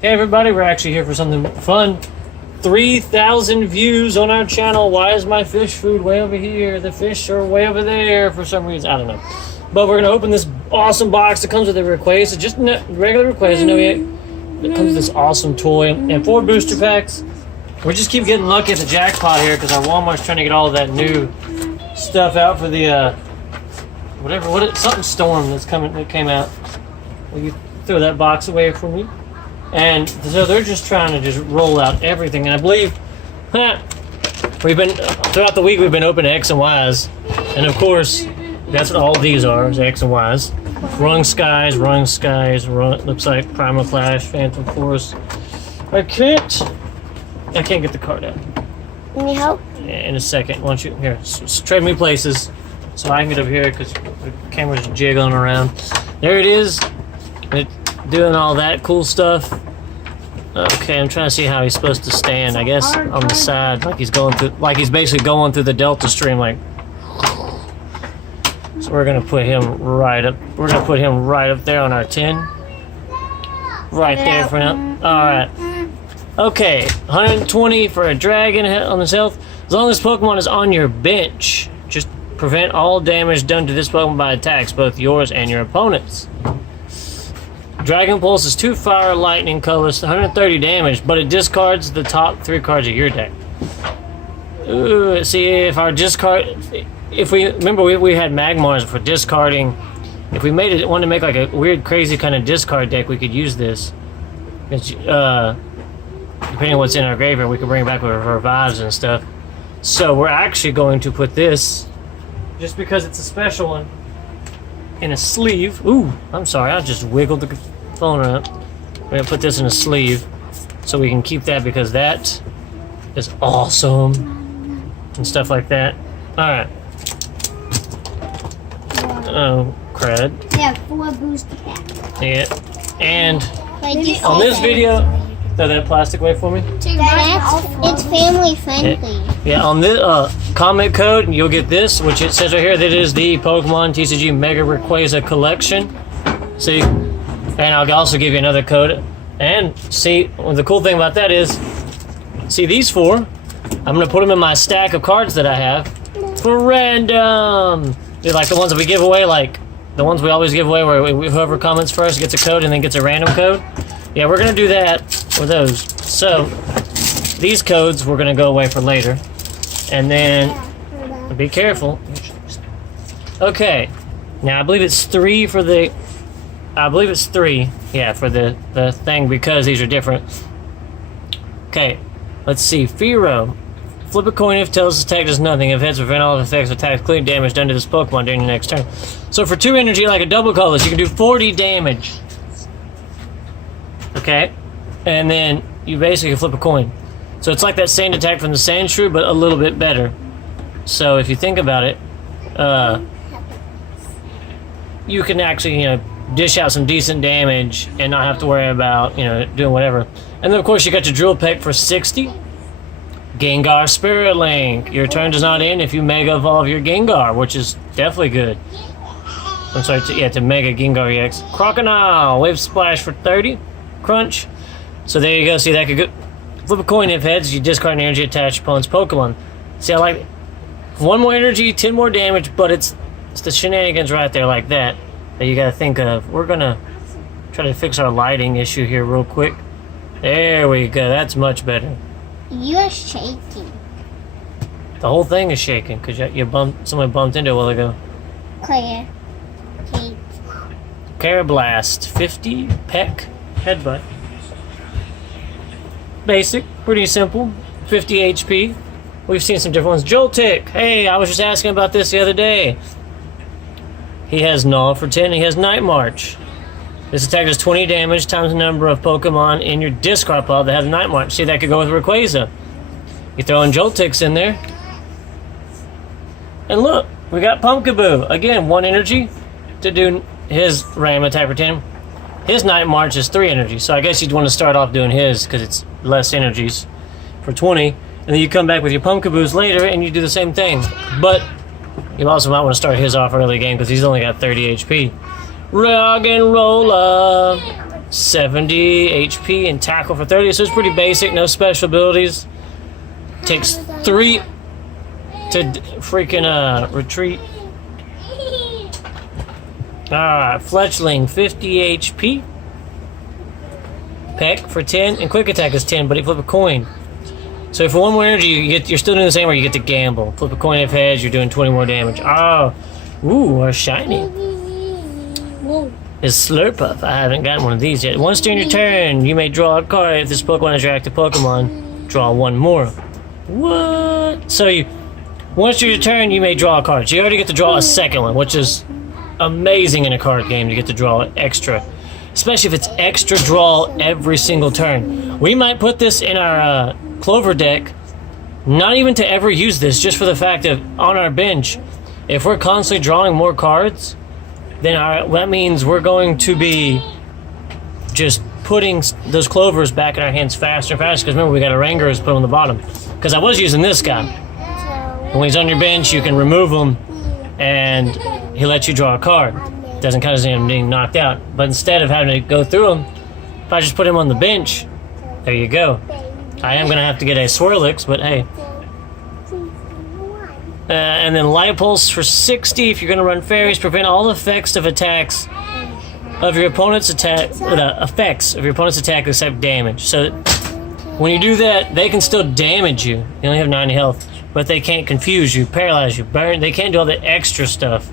Hey everybody, we're actually here for something fun. 3,000 views on our channel. Why is my fish food way over here? The fish are way over there for some reason. I don't know. But we're going to open this awesome box that comes with a Rayquaza. Just regular Rayquaza. It comes with this awesome toy and 4 booster packs. We just keep getting lucky at the jackpot here because our Walmart's trying to get all of that new stuff out for the something storm that came out. Will you throw that box away from me? And so they're just trying to just roll out everything. And I believe we've been throughout the week we've been opening X and Y's, and of course that's what all these are, is X and Y's. Rung Skies, looks like Primal Clash, Phantom Force. I can't get the card out. Can you help? In a second. Why don't you here? Trade me places so I can get over here because the camera's jiggling around. There it is. It's doing all that cool stuff. Okay, I'm trying to see how he's supposed to stand. I guess on the side, like he's basically going through the Delta Stream, like. So we're gonna put him right up. We're gonna put him right up there on our 10. Right there for now. All right. Okay, 120 for a dragon on his health. As long as Pokemon is on your bench, just prevent all damage done to this Pokemon by attacks, both yours and your opponent's. Dragon Pulse is 2 fire, lightning, colorless, 130 damage, but it discards the top 3 cards of your deck. Ooh, see if our discard, if we remember we had Magmars for discarding. If we wanted to make like a weird, crazy kind of discard deck, we could use this. Depending on what's in our graveyard, we could bring it back with revives and stuff. So we're actually going to put this, just because it's a special one, in a sleeve. Ooh, I'm sorry, I just wiggled the phone up. We're gonna put this in a sleeve so we can keep that because that is awesome and stuff like that. Alright. Oh, crud. Yeah, 4 booster packs. Yeah. And on this video, throw that plastic away for me. It's family friendly. Yeah, on this comment code, you'll get this, which it says right here that it is the Pokemon TCG Mega Rayquaza Collection. See, and I'll also give you another code. And see, well, the cool thing about that is, see these 4, I'm gonna put them in my stack of cards that I have for random. They're like the ones that we give away, like the ones we always give away, where whoever comments first gets a code and then gets a random code. Yeah, we're gonna do that with those. So these codes we're gonna go away for later, and then be careful. Okay, now I believe it's 3 for the. I believe it's 3. Yeah, for the thing because these are different. Okay, let's see. Firo. Flip a coin if tails attack does nothing. If heads, prevent all effects of attack, clear damage done to this Pokemon during your next turn. So for 2 energy, like a double colorless, you can do 40 damage. Okay, and then you basically flip a coin. So it's like that sand attack from the Sandshrew, but a little bit better. So if you think about it, you can actually, dish out some decent damage and not have to worry about, doing whatever. And then of course you got your Drill Peck for 60. Gengar Spirit Link. Your turn does not end if you Mega Evolve your Gengar, which is definitely good. I'm sorry, to Mega Gengar EX. Crocodile, Wave Splash for 30. Crunch. So there you go. See, that could go. Flip a coin if heads, you discard an energy attached opponent's Pokemon. See, I like it. 1 more energy, 10 more damage, but it's the shenanigans right there like that you gotta think of. We're gonna try to fix our lighting issue here real quick. There we go. That's much better. You're shaking. The whole thing is shaking because someone bumped into it a while ago. Claire. Kate. Carablast, 50 Peck Headbutt. Basic, pretty simple. 50 HP. We've seen some different ones. Joltik. Hey, I was just asking about this the other day. He has Gnaw for 10. He has Night March. This attack does 20 damage times the number of Pokemon in your discard pile that have Night March. See, that could go with Rayquaza. You throw in Joltiks in there. And look, we got Pumpkaboo. Again, 1 energy to do his random attack for 10. His Night March is 3 energy, so I guess you'd want to start off doing his because it's less energies for 20. And then you come back with your Pumpkaboos later and you do the same thing. But you also might want to start his off early game because he's only got 30 HP. Rock and Roller. 70 HP and tackle for 30. So it's pretty basic, no special abilities. Takes 3 to freaking retreat. Alright, Fletchling, 50 HP. Peck for 10, and quick attack is 10, but he flip a coin. So for 1 more energy, you're still doing the same where you get to gamble. Flip a coin if heads, you're doing 20 more damage. Oh, ooh, a shiny. Is Slurpuff. I haven't gotten one of these yet. Once during your turn, you may draw a card. If this Pokemon is your active Pokemon, draw 1 more. What? So once during your turn, you may draw a card. So you already get to draw a second one, which is amazing in a card game to get to draw extra. Especially if it's extra draw every single turn. We might put this in our Clover deck, not even to ever use this, just for the fact of on our bench, if we're constantly drawing more cards, then that means we're going to be just putting those Clovers back in our hands faster and faster, because remember we got a Rangers put on the bottom. Because I was using this guy. When he's on your bench, you can remove him and he lets you draw a card. Doesn't count as him being knocked out. But instead of having to go through him, if I just put him on the bench, there you go. I am going to have to get a Swirlix, but hey. And then Light Pulse for 60 if you're going to run fairies. Prevent all effects of attacks of your opponent's attack. Effects of your opponent's attack except damage. So when you do that, they can still damage you. You only have 90 health. But they can't confuse you, paralyze you, burn. They can't do all the extra stuff.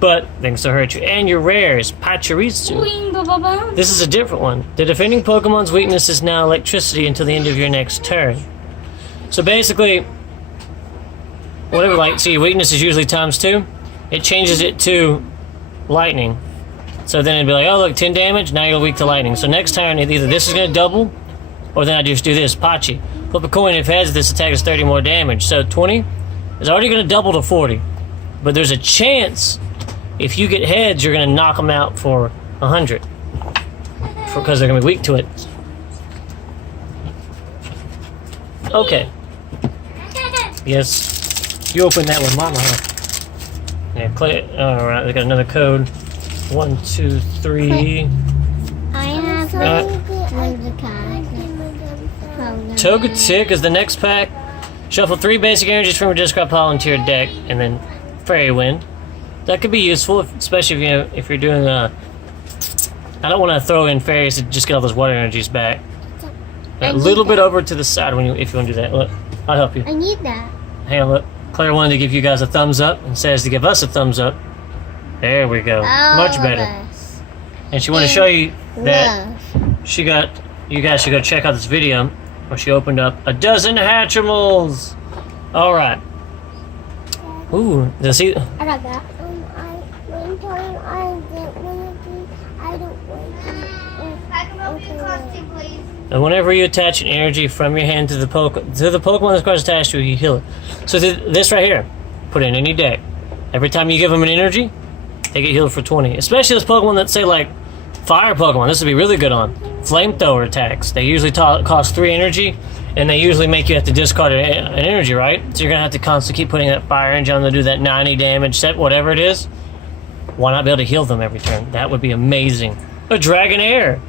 But they can still hurt you. And your rare is Pachirisu. This is a different one. The defending Pokemon's weakness is now electricity until the end of your next turn. So basically, whatever, like, see, your weakness is usually ×2. It changes it to lightning. So then it'd be like, oh, look, 10 damage, now you're weak to lightning. So next turn, either this is going to double, or then I just do this, Pachi. Flip a coin, if heads, this attack is 30 more damage. So 20 is already going to double to 40. But there's a chance, if you get heads, you're going to knock them out for 100. Because they're going to be weak to it. Okay. Yes. You opened that one, Mama, huh? Yeah, play. Alright, we got another code. 1, 2, 3. I have the card. Togetic is the next pack. Shuffle 3 basic energies from your discard pile into your deck, and then Fairy Wind. That could be useful, especially if you're doing I don't want to throw in fairies to just get all those water energies back. A little bit over to the side if you want to do that. Look, I'll help you. I need that. Hang on, look. Claire wanted to give you guys a thumbs up and says to give us a thumbs up. There we go. Much better. And she wanted to show you that you guys should go check out this video where she opened up a dozen Hatchimals. All right. Ooh, does he? I got that. And whenever you attach an energy from your hand to the Pokemon this card is attached to, you heal it. So this right here, put in any deck. Every time you give them an energy, they get healed for 20. Especially those Pokemon that say like fire Pokemon. This would be really good on flamethrower attacks. They usually cost 3 energy, and they usually make you have to discard an energy, right? So you're gonna have to constantly keep putting that fire energy on to do that 90 damage set, whatever it is. Why not be able to heal them every turn? That would be amazing. A Dragonair.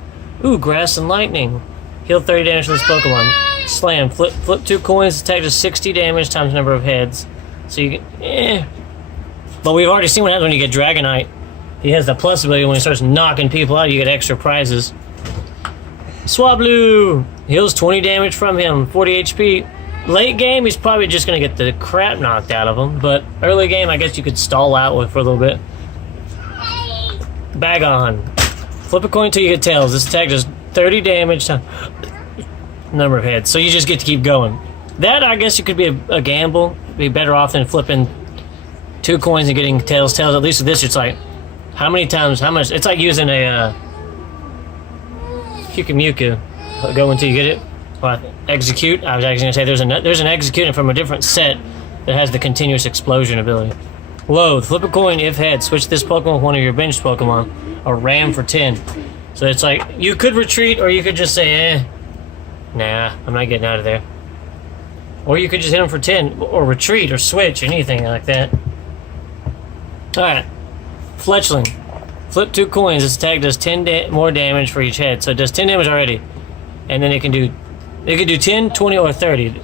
Ooh, Grass and Lightning. Heal 30 damage to this Pokemon. Slam. Flip 2 coins. Attack does 60 damage times number of heads. So you get, But we've already seen what happens when you get Dragonite. He has the plus ability when he starts knocking people out, you get extra prizes. Swablu. Heals 20 damage from him. 40 HP. Late game, he's probably just going to get the crap knocked out of him. But early game, I guess you could stall out with for a little bit. Bagon. Flip a coin until you get tails. This attack does 30 damage to number of heads. So you just get to keep going. That, I guess, you could be a gamble. Be better off than flipping 2 coins and getting tails. Tails. At least with this, it's like, how many times, how much? It's like using a Kyukamuku. Go until you get it. Well, execute. I was actually going to say there's an executant from a different set that has the continuous explosion ability. Loathe. Flip a coin if head. Switch this Pokemon with one of your benched Pokemon. Or ram for 10. So it's like, you could retreat, or you could just say, nah, I'm not getting out of there. Or you could just hit him for 10, or retreat, or switch, anything like that. Alright. Fletchling. Flip 2 coins. This attack does 10 more damage for each head. So it does 10 damage already. And then it can do 10, 20, or 30.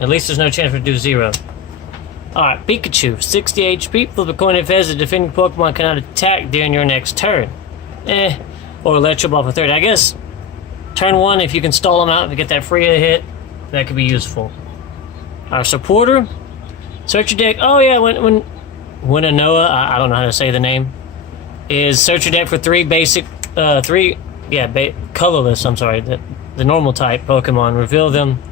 At least there's no chance for it to do 0. Alright, Pikachu. 60 HP. Flip a coin if it has a defending Pokemon cannot attack during your next turn. Or electro ball for 30. I guess turn 1, if you can stall them out to get that free hit, that could be useful. Our supporter. Search your deck. Oh yeah, when Anoa, I don't know how to say the name, is search your deck for 3 basic, colorless, I'm sorry, the normal type Pokemon. Reveal them,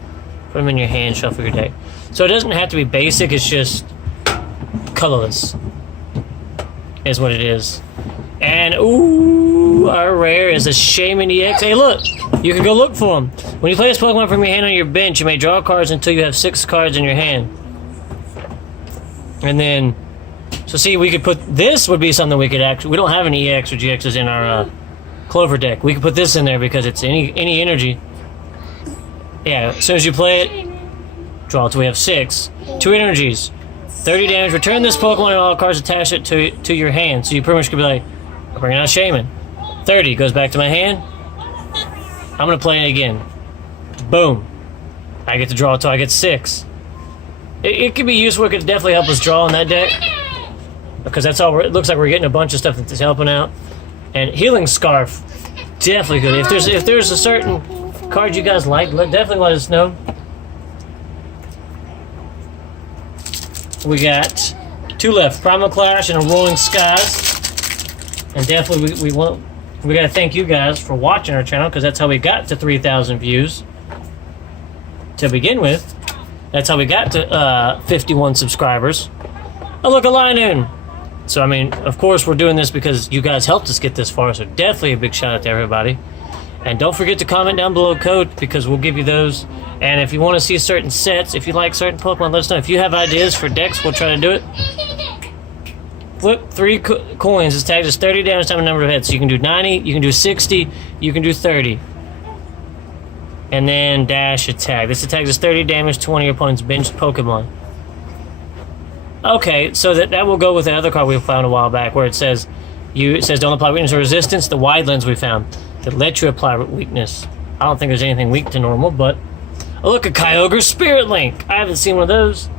put them in your hand, shuffle your deck. So it doesn't have to be basic, it's just colorless, is what it is. And, ooh, our rare is a Shaman EX. Hey, look, you can go look for them. When you play this Pokemon from your hand on your bench, you may draw cards until you have 6 cards in your hand. And then, so see, we could put, this would be something we could actually, we don't have any EX or GXs in our Clover deck. We could put this in there because it's any energy. Yeah, as soon as you play it, draw until we have 6. 2 energies. 30 damage. Return this Pokemon and all cards attached it to your hand. So you pretty much could be like, I'm bringing out Shaman. 30 goes back to my hand. I'm going to play it again. Boom. I get to draw until I get 6. It could be useful. It could definitely help us draw on that deck. Because that's all. It looks like we're getting a bunch of stuff that's helping out. And Healing Scarf. Definitely good. If there's a certain card you guys like, definitely let us know. We got 2 left. Primal Clash and a Rolling Skies. And definitely we got to thank you guys for watching our channel, because that's how we got to 3,000 views to begin with. That's how we got to 51 subscribers. Oh, look, a Linoon. So, I mean, of course, we're doing this because you guys helped us get this far, so definitely a big shout out to everybody. And don't forget to comment down below code, because we'll give you those. And if you want to see certain sets, if you like certain Pokemon, let us know. If you have ideas for decks, we'll try to do it. Flip 3 coins. This tag does 30 damage time a number of hits. So you can do 90, you can do 60, you can do 30. And then dash attack. This attack does 30 damage to one of your opponent's benched Pokemon. Okay, so that will go with the other card we found a while back, where it says don't apply weakness or resistance. The wide lens we found that let you apply weakness. I don't think there's anything weak to normal, but oh, look, a Kyogre Spirit Link. I haven't seen one of those.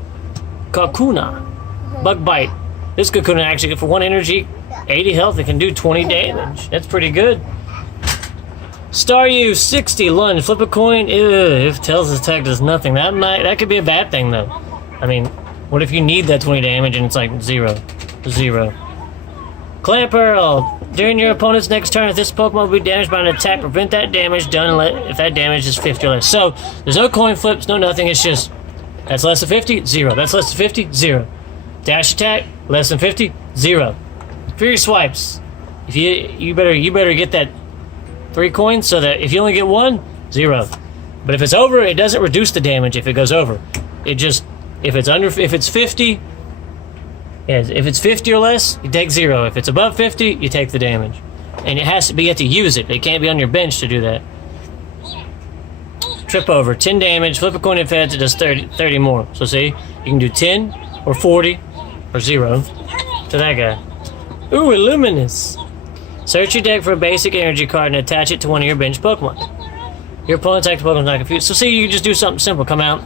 Kakuna. Bug Bite. This Kakuna actually, for 1 energy, 80 health, it can do 20 damage. That's pretty good. Staryu, 60 lunge. Flip a coin. If Tails' attack does nothing. That could be a bad thing, though. I mean, what if you need that 20 damage and it's like 0? Clamperl. During your opponent's next turn, if this Pokemon will be damaged by an attack, prevent that damage done if that damage is 50 or less. So, there's no coin flips, no nothing. It's just, that's less than 50, 0. That's less than 50, 0. Dash attack, less than 50, 0. Fury swipes. If you better get that 3 coins, so that if you only get 1, 0. But if it's over, it doesn't reduce the damage if it goes over. It just, if it's 50, if it's 50 or less, you take 0. If it's above 50, you take the damage. And it has to be, you have to use it. It can't be on your bench to do that. Trip over, 10 damage, flip a coin if it does 30 more. So see, you can do 10 or 40 or 0 to that guy. Ooh, Illuminous. Search your deck for a basic energy card and attach it to one of your bench Pokemon. Your opponent's active Pokemon's not confused. So see, you can just do something simple. Come out,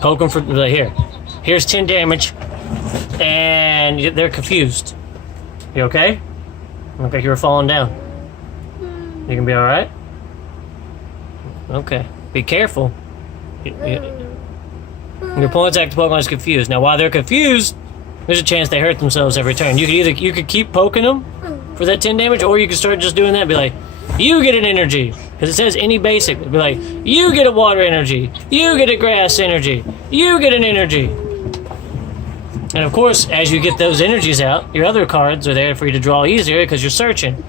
poke them for, here. Here's 10 damage. And they're confused. You okay? Look like you were falling down. You can be alright? Okay. Be careful. Your opponent's active Pokemon is confused. Now, while they're confused, there's a chance they hurt themselves every turn. You could keep poking them for that 10 damage, or you could start just doing that and be like, you get an energy. Because it says any basic. It'd be like, you get a water energy. You get a grass energy. You get an energy. And of course, as you get those energies out, your other cards are there for you to draw easier because you're searching.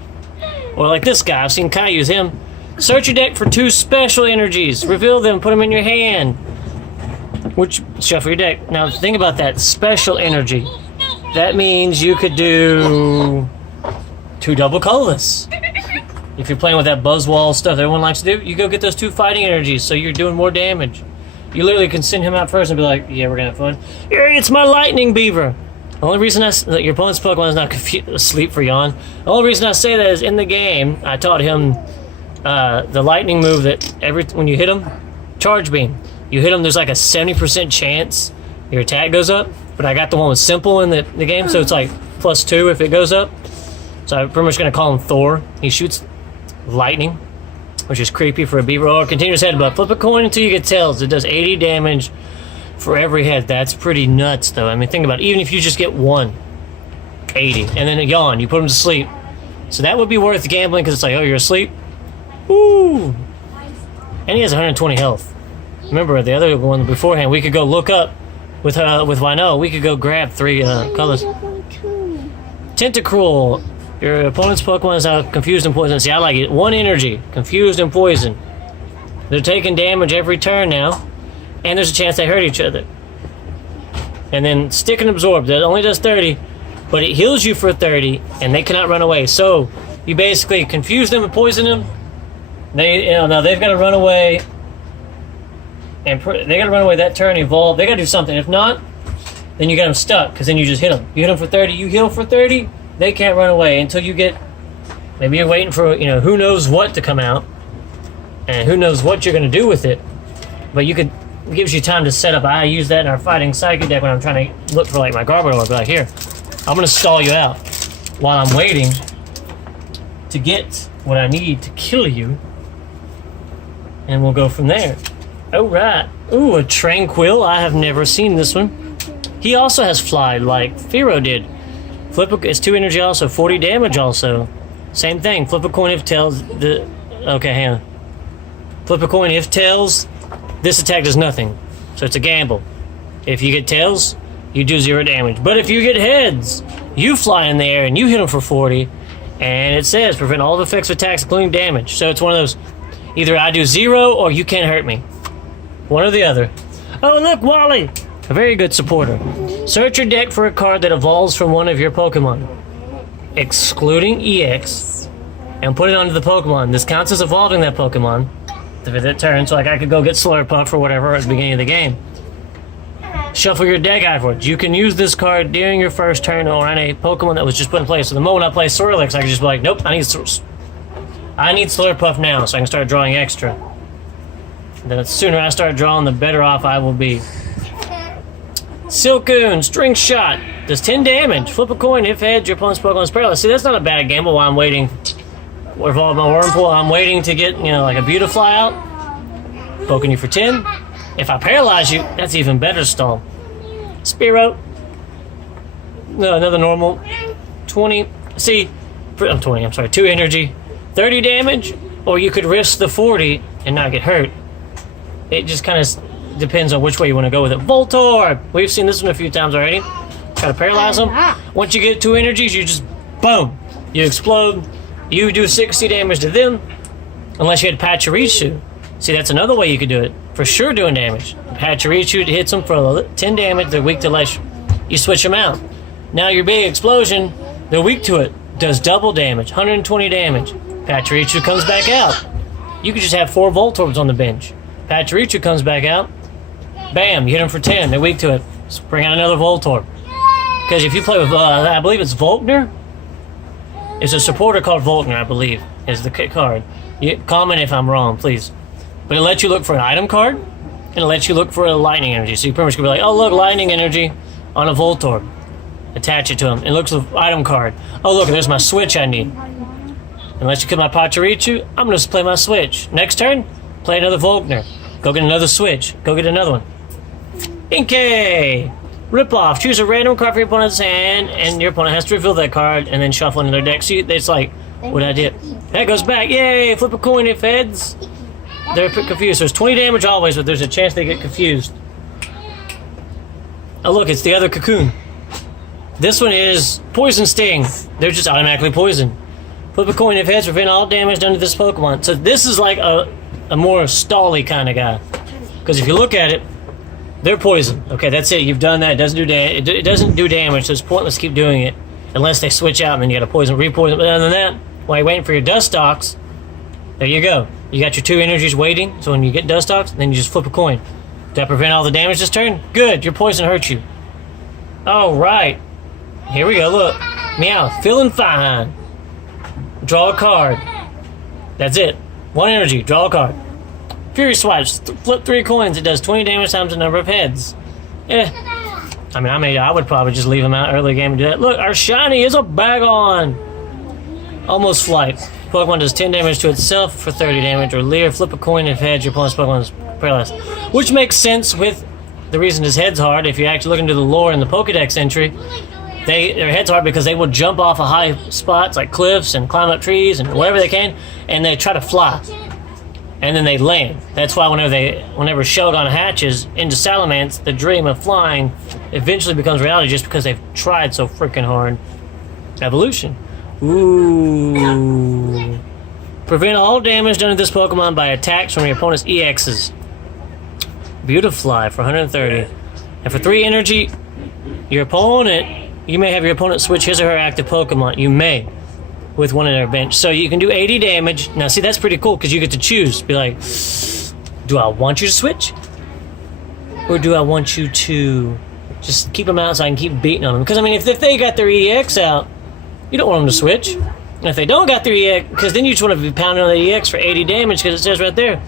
Or like this guy, I've seen Kai use him. Search your deck for 2 special energies. Reveal them, put them in your hand. Which, shuffle your deck. Now think about that, special energy. That means you could do 2 double colorless. If you're playing with that Buzzwall stuff everyone likes to do, you go get those 2 fighting energies, so you're doing more damage. You literally can send him out first and be like, yeah, we're gonna have fun. Here, it's my Lightning Beaver. The only reason that your opponent's Pokemon is not asleep for yawn. The only reason I say that is in the game, I taught him the lightning move that when you hit him, charge beam. You hit him, there's like a 70% chance your attack goes up. But I got the one with simple in the game, so it's like +2 if it goes up. So I'm pretty much going to call him Thor. He shoots lightning, which is creepy for a beaver. Or continuous headbutt. Flip a coin until you get tails. It does 80 damage for every head. That's pretty nuts, though. I mean, think about it. Even if you just get 80. And then a yawn. You put him to sleep. So that would be worth gambling because it's like, oh, you're asleep? Woo! And he has 120 health. Remember, the other one beforehand, we could go look up with Wino. We could go grab 3 colors. Tentacruel. Your opponent's Pokemon is now confused and poisoned. See, I like it. 1 energy. Confused and poisoned. They're taking damage every turn now. And there's a chance they hurt each other. And then Stick and Absorb. That only does 30. But it heals you for 30. And they cannot run away. So, you basically confuse them and poison them. Now they've got to run away. And they got to run away that turn, evolve. They got to do something. If not, then you got them stuck. Because then you just hit them. You hit them for 30. You heal for 30. They can't run away until you get... Maybe you're waiting for, who knows what to come out. And who knows what you're going to do with it. But it gives you time to set up. I use that in our Fighting Psychic deck when I'm trying to look for like my Garbodor. I'll be like, here, I'm going to stall you out while I'm waiting to get what I need to kill you. And we'll go from there. Oh, right. Ooh, a Tranquil. I have never seen this one. He also has Fly like Firo did. It's 2 energy also, 40 damage also. Same thing. Flip a coin if tails. Okay, hang on. Flip a coin if tails. This attack does nothing. So it's a gamble. If you get tails, you do 0 damage. But if you get heads, you fly in the air and you hit them for 40. And it says prevent all the effects of attacks, including damage. So it's one of those. Either I do 0 or you can't hurt me. One or the other. Oh, look, Wally! A very good supporter. Search your deck for a card that evolves from one of your Pokemon, excluding EX, and put it onto the Pokemon. This counts as evolving that Pokemon for that turn, so like I could go get Slurpuff or whatever at the beginning of the game. Shuffle your deck afterwards. You can use this card during your first turn or on a Pokemon that was just put in place. So the moment I play Swirlix, I can just be like, nope, I need Slurpuff now, so I can start drawing extra. And then the sooner I start drawing, the better off I will be. Silcoon, String Shot, does 10 damage. Flip a coin if heads, your opponent's Pokemon is paralyzed. See, that's not a bad gamble while I'm waiting. Evolve my Wurmple, I'm waiting to get, like a Beautifly out. Poking you for 10. If I paralyze you, that's even better stall. Spearow. No, another normal. 20. See, I'm 20, I'm sorry. 2 energy. 30 damage, or you could risk the 40 and not get hurt. It just kind of depends on which way you want to go with it. Voltorb! We've seen this one a few times already. Try to paralyze them. Once you get 2 energies, you just, boom! You explode. You do 60 damage to them, unless you had Pachirisu. See, that's another way you could do it. For sure doing damage. Pachirisu hits them for 10 damage, they're weak to less. You switch them out. Now your big explosion, they're weak to it. Does double damage, 120 damage. Pachirisu comes back out. You could just have 4 Voltorbs on the bench. Pachirisu comes back out. Bam, you hit them for 10. They're weak to it. Just bring out another Voltorb. Because if you play with, I believe it's Volkner. It's a supporter called Volkner, I believe, is the card. Comment if I'm wrong, please. But it lets you look for an item card, and it lets you look for a lightning energy. So you pretty much could be like, oh, look, lightning energy on a Voltorb. Attach it to him. It looks like an item card. Oh, look, there's my switch I need. Unless you kill my Pachirisu, I'm going to play my switch. Next turn, play another Volkner. Go get another switch. Go get another one. Inkay! Rip off. Choose a random card from your opponent's hand, and your opponent has to reveal that card and then shuffle into their deck. See, it's like, what I did. That goes back. Yay! Flip a coin if heads. They're confused. So it's 20 damage always, but there's a chance they get confused. Oh, look, it's the other Cocoon. This one is Poison Sting. They're just automatically poisoned. Flip a coin if heads, prevent all damage done to this Pokemon. So this is like a more stally kind of guy. Because if you look at it, they're poisoned. Okay, that's it. You've done that. It doesn't do it doesn't do damage, so it's pointless to keep doing it. Unless they switch out and then you gotta poison, re-poison. But other than that, while you're waiting for your Dustox, there you go. You got your 2 energies waiting, so when you get Dustox, then you just flip a coin. Did that prevent all the damage this turn? Good, your poison hurt you. Alright. Here we go, look. Meow, feeling fine. Draw a card. That's it. 1 energy, draw a card. Fury Swipes, flip 3 coins. It does 20 damage times the number of heads. I would probably just leave him out early game and do that. Look, our shiny is a Bagon. Almost Flight. Pokemon does 10 damage to itself for 30 damage, or Leer, flip a coin if heads, your opponent's Pokemon is paralyzed. Which makes sense with the reason his head's hard. If you actually look into the lore in the Pokedex entry, their head's hard because they will jump off of high spots like cliffs and climb up trees and wherever they can, and they try to fly. And then they land. That's why whenever Sheldon hatches into Salamence, the dream of flying eventually becomes reality just because they've tried so freaking hard. Evolution. Ooh. Prevent all damage done to this Pokemon by attacks from your opponent's EXs. Beautifly for 130. And for 3 energy, you may have your opponent switch his or her active Pokemon. You may. With one in their bench. So you can do 80 damage. Now see, that's pretty cool because you get to choose. Be like, do I want you to switch? Or do I want you to just keep them out so I can keep beating on them? Because I mean, if they got their EX out, you don't want them to switch. And if they don't got their EX, because then you just want to be pounding on the EX for 80 damage because it says right there,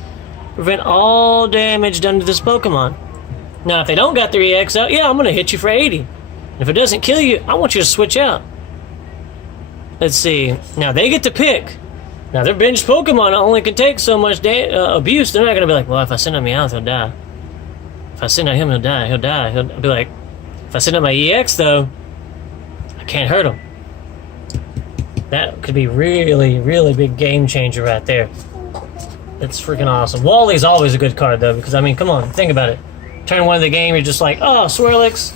prevent all damage done to this Pokemon. Now if they don't got their EX out, yeah, I'm going to hit you for 80. And if it doesn't kill you, I want you to switch out. Let's see. Now they get to pick. Now their bench Pokemon only can take so much abuse. They're not gonna be like, well, if I send out Meowth, he'll die. If I send out him, he'll die. He'll die. He'll be like, if I send out my EX though, I can't hurt him. That could be really, really big game changer right there. That's freaking awesome. Wally's always a good card though, because I mean, come on, think about it. Turn 1 of the game, you're just like, oh, Swirlix,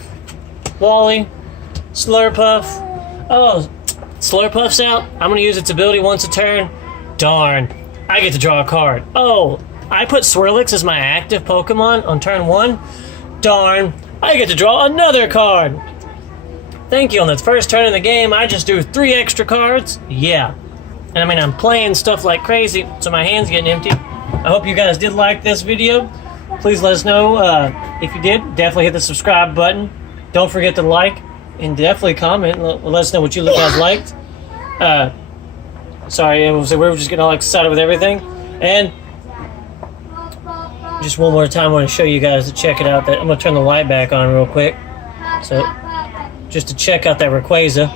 Wally, Slurpuff. Oh, Slurpuff's out. I'm gonna use its ability once a turn. Darn, I get to draw a card. Oh, I put Swirlix as my active Pokemon on turn 1. Darn, I get to draw another card. Thank you. On the first turn of the game, I just do 3 extra cards. Yeah. And I mean, I'm playing stuff like crazy, so my hand's getting empty. I hope you guys did like this video. Please let us know if you did. Definitely hit the subscribe button. Don't forget to like. And definitely comment. Let us know what you guys liked. Sorry, we were just getting all excited with everything. And just one more time, I want to show you guys to check it out. I'm going to turn the light back on real quick. So, just to check out that Rayquaza.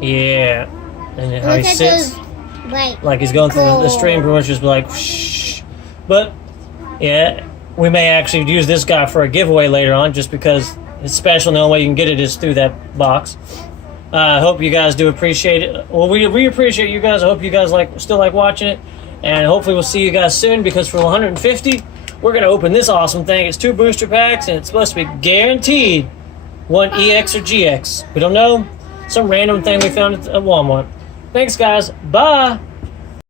Yeah. And how he sits. Like he's going through the stream, pretty much just like, shh. But, yeah, we may actually use this guy for a giveaway later on just because it's special. The only way you can get it is through that box. I hope you guys do appreciate it. Well, we appreciate you guys. I hope you guys still like watching it. And hopefully we'll see you guys soon because for 150, we're going to open this awesome thing. It's 2 booster packs and it's supposed to be guaranteed 1 EX or GX. We don't know. Some random thing we found at Walmart. Thanks, guys. Bye.